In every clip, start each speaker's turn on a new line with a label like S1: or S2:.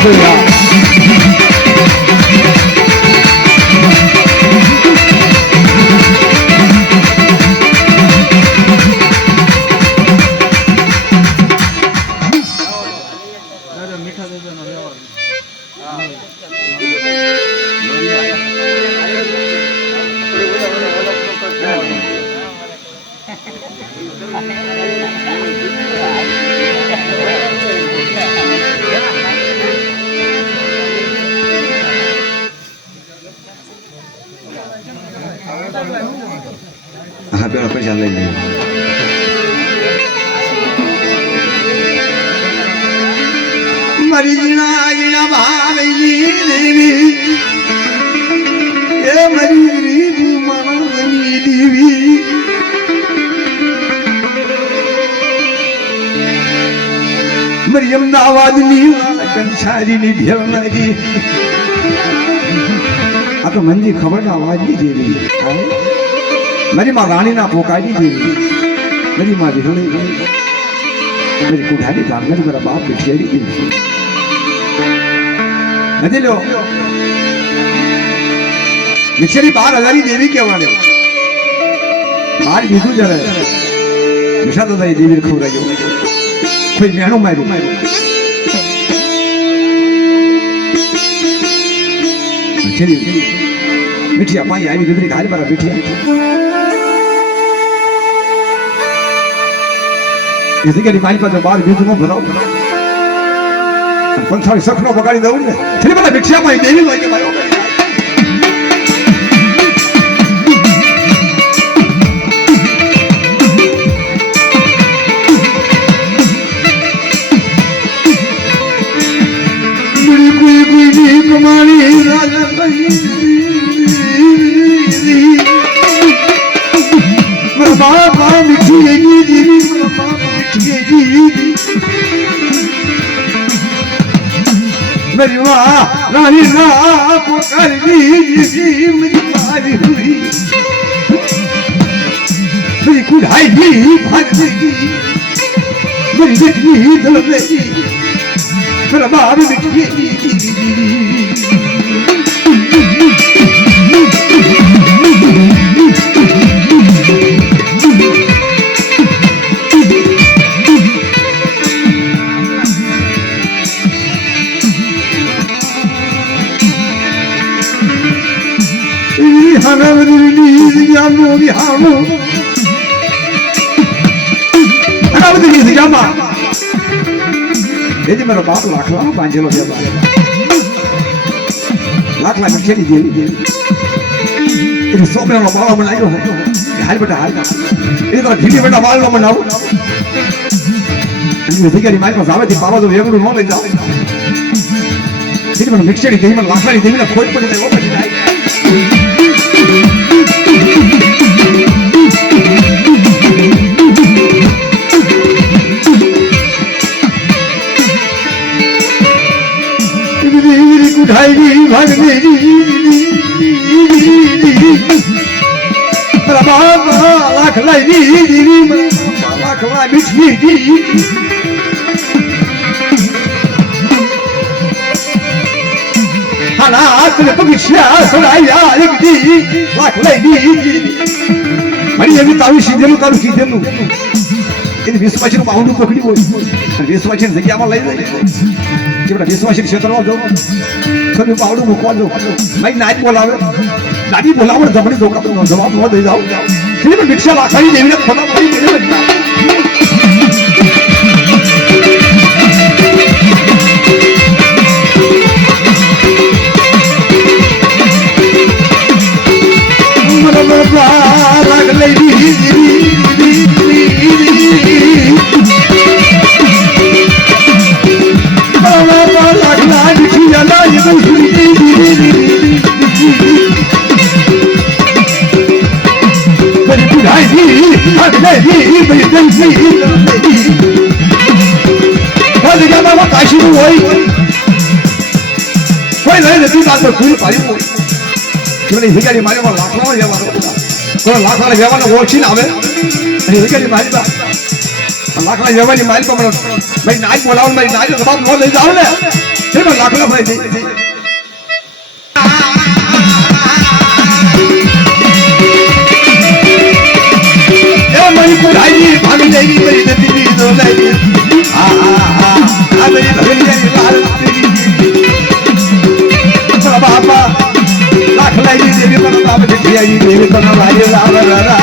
S1: 是这。
S2: હા, પેલા પૈસા લઈ લઈએ
S3: મારી જીણા જીણા ભાવજી દેવી. એ મારી માણસની દેવી. મારી અમદાવાદની કંસારીની ભેળનારી આ તો મંજી ખબર ના અવાજની જેવી? મારી માં રાણીના પોકારી જેવી. મારી માં વિહળી મારી કુઠારી જામનગર મારા બાપ બેઠેરી જેવી. નથી લો મિક્સરી બાર હજારી દેવી કહેવાની. બાર બીજું જરે નિશા દાદા દેવી ખવડાવ્યો. કોઈ મેણું માર્યું. મિઠેરી મીઠિયા પાણી આવી દીકરી હાલ મારા મીઠિયા એ જગ્યાની મારી પાસે બાર બીજું ન ભરાવ પંથાળી સખનો બગાડી દઉં ને છેલ્લે બધા પાણી દેવી હોય કે મારો मेरी माँ रानी ना पुकार दी मेरी मारी हुई मेरी कुढ़ाई भी भाग देगी मेरी बेटी दल देगी मेरा बाप बेटी જાનો વિહામો હરવરી જામા એ જે મારો બાપ લાખલા બાંધેલો છે લાખલા મિઠેરી દેવી દેવી એ સોપડાનો બાળો બનાવ્યો હાલ બેટા, હાલ એ તો ઢીલી બેટા બાળનો બનાવો. અધિકારી મારી પાસે આવે તે બાબા તો વેગડું ન લઈ જાવ. એટલે મને મિક્સરી દેવી મને લાખલાની દેવીને ખોટ પડી જાય ઘરી ભગવી લાખ લાવી લાખવા બીઠી હાથ પગથિયા સડાયા એક દી લાખ લાવી મારી એવી તારું સીધેલું તારું સીધેલું. એની વીસ પાછી બાવનું પકડી હોય. વીસ પાછી જગ્યામાં લઈ જાય કે બેટા વિશ્વાસી ક્ષેત્રમાં જો તમે બાવડું મૂકવા દો ભાઈ નાચ બોલાવે દાદી બોલાવે જમણી ધોકા જવાબ ન દઈ જાવ એટલે પણ ભિક્ષા લાખાની દેવીને કોઈ નહીં નથી બાદ ફૂલ પાડી હોય કેવલી હિગાડી મારી માં લાખનો વ્યવહાર કોઈ લાખના વ્યવહારનો ઓછી આવે અને હિગાડી મારી માં લાખના વ્યવહારની મારી પર મને ભાઈ નાચ બોલાવો મારી નાચ જવાબ ન લઈ જાવ ને એમાં લાકડા దేవి మన కాబట్టి అయ్యి దేవి తన వారి రావలరా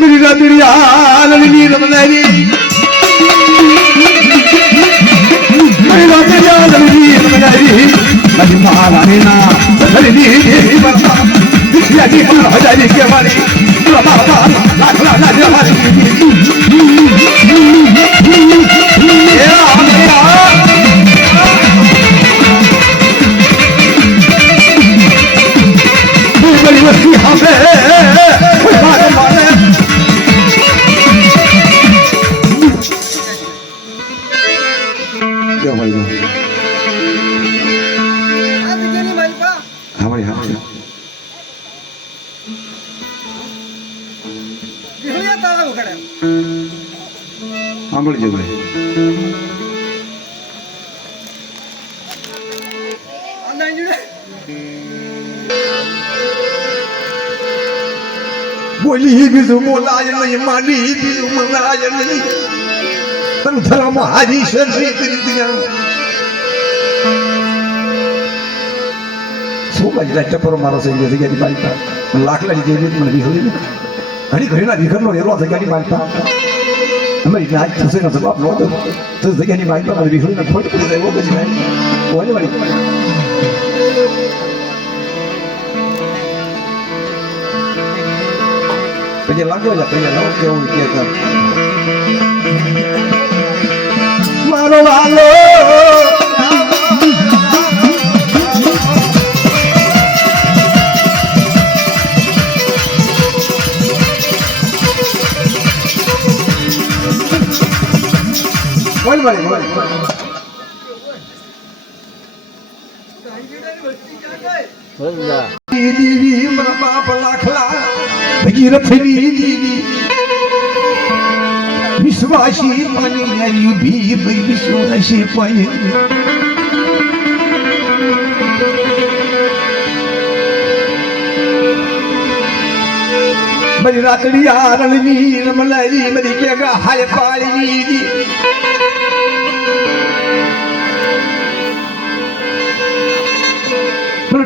S3: మిరిరా మిరియాలని నీరమలని మిరిరా మిరియాలని
S1: నీరమలని మరి మాలని
S3: నా మరి నీ దేవి
S1: మన హజారి కేవాలి
S3: સાંભળજો ભાઈ બોલી બીજું બોલાય નહીં માની બીજું મનાય નહીં. તન ધર્મ હારી શરી કરી દિયા શું કાજી લાગે પર મારો સહી જે જગ્યાની લાખ લાખી જેવી મને વિહળી ઘણી ઘણીના વિઘરનો એરો જગ્યાની માલતા અમારી આજ થશે ને જવાબ નો દો તો જગ્યાની માલતા મને વિખરીને ખોટ પડી જાય એવો પછી ઓને વળી લાવો કેવું કે કર મારો વાલો બોલ બોલ બોલ દીદી મારા બાપ લાખલા ભગીરથની દીદી વિશ્વાસી માની આવી ભી વિશ્વાસી પાય બરી રાતડી આરણની રમલાઈ, બરી કે હાય પાળી ટપોરો